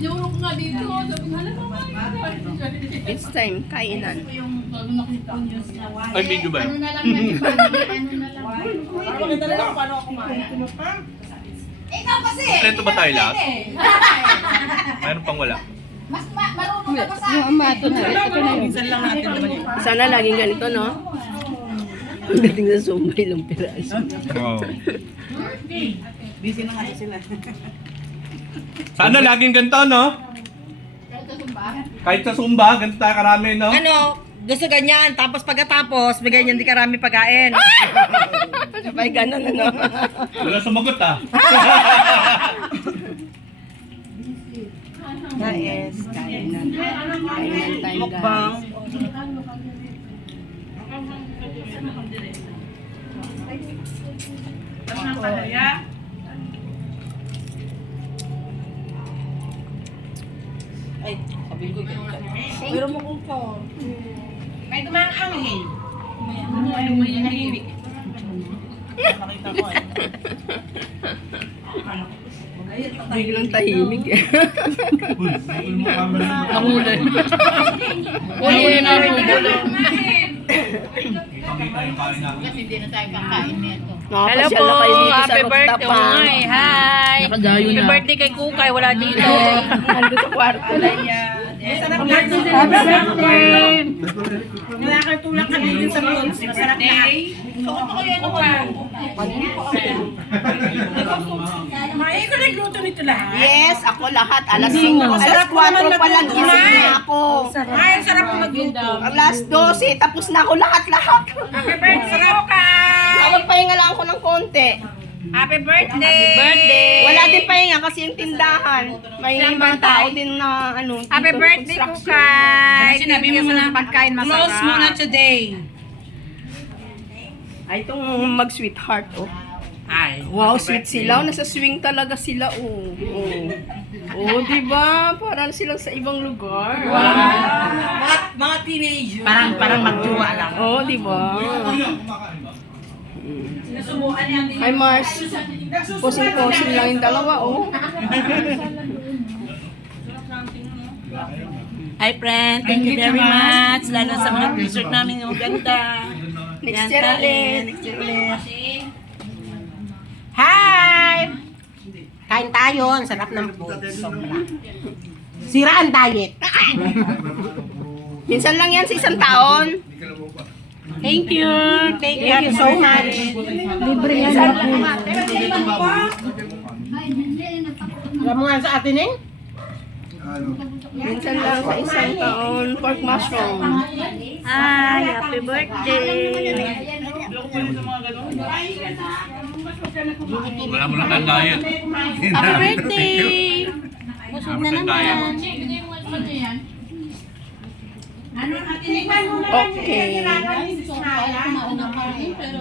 Inurok nga dito. Sabi nga, alam mo ba? It's time, kainan. Ay, video ba Ano yun? na lang yan, family, ano na lang. Maganda lang ako paano ako kumain. Ikaw kasi! Kompleto ba tayo lahat? Mayroon pang wala. Mas marunong ka pa sa Yung akin. ama, ito na. Ito na yun. Minsan lang natin naman yun. Sana laging ganito, no? Pagdating sa Zumba, ilang piraso. Oo. Busy na nga sila. Sana laging ganito, no? Kahit sa Zumba, ganito tayo karami, no? Ano? Gusto ganyan, tapos pagkatapos, may ganyan di karami pagkain. Sabay ganun, ano? Wala sumagot, ah. Yes, kainan. Kainan time, Mukbang. guys. Ay, sabi ko. Pero mo kung ko. May dumang angin. Nakita ko eh. Biglang tahimik eh. Mahulay. Mahulay na rin. Kita yung kain namin. Kasi hindi na tayo kakain nito. Hello po, happy Hi! Nakadayo Happy birthday kay Kukay, wala dito. Ando sa kwarto na yan. Masarap lang. Happy birthday! Wala kang tulak kami din sa fruits. Masarap lahat. Suot ko yan naman. May ko nagluto nito lahat. Yes, ako lahat. Alas 5, alas 4 pa lang gising na ako. Ay, ang sarap mo magluto. Alas 12, tapos na ako lahat-lahat. Happy birthday, Kukay! Magpahinga lang ako ng konti. Happy birthday! Wala din pahinga kasi yung tindahan. May ibang tao din na ano. Happy dito, birthday, construction. Kukay! Sinabi mo na pagkain masarap. Close muna today. Ay, itong mag-sweetheart, oh. Ay. Wow, sweet sila. Nasa swing talaga sila, oh. Oh, diba? Parang silang sa ibang lugar. Mga teenager. Parang magtuwa lang. Oh, diba? Ay, Mars. Posing-posing lang yung dalawa, oh. Hi friend, thank you very much. Lalo sa mga t-shirt namin yung ganda. Next year ulit. Next year ulit. Hi! Kain tayo. Ang sarap ng food. Sobra. Sira ang diet. Minsan lang yan sa isang taon. Thank you. Thank you so much. Libre yan. Alam mo nga sa atin eh? Minsan lang sa isang taon. Pork mushroom. Hi, happy birthday. Wala mo lang ang diet. Happy birthday. Busog na naman. Okay. Kumain ng kanin, pero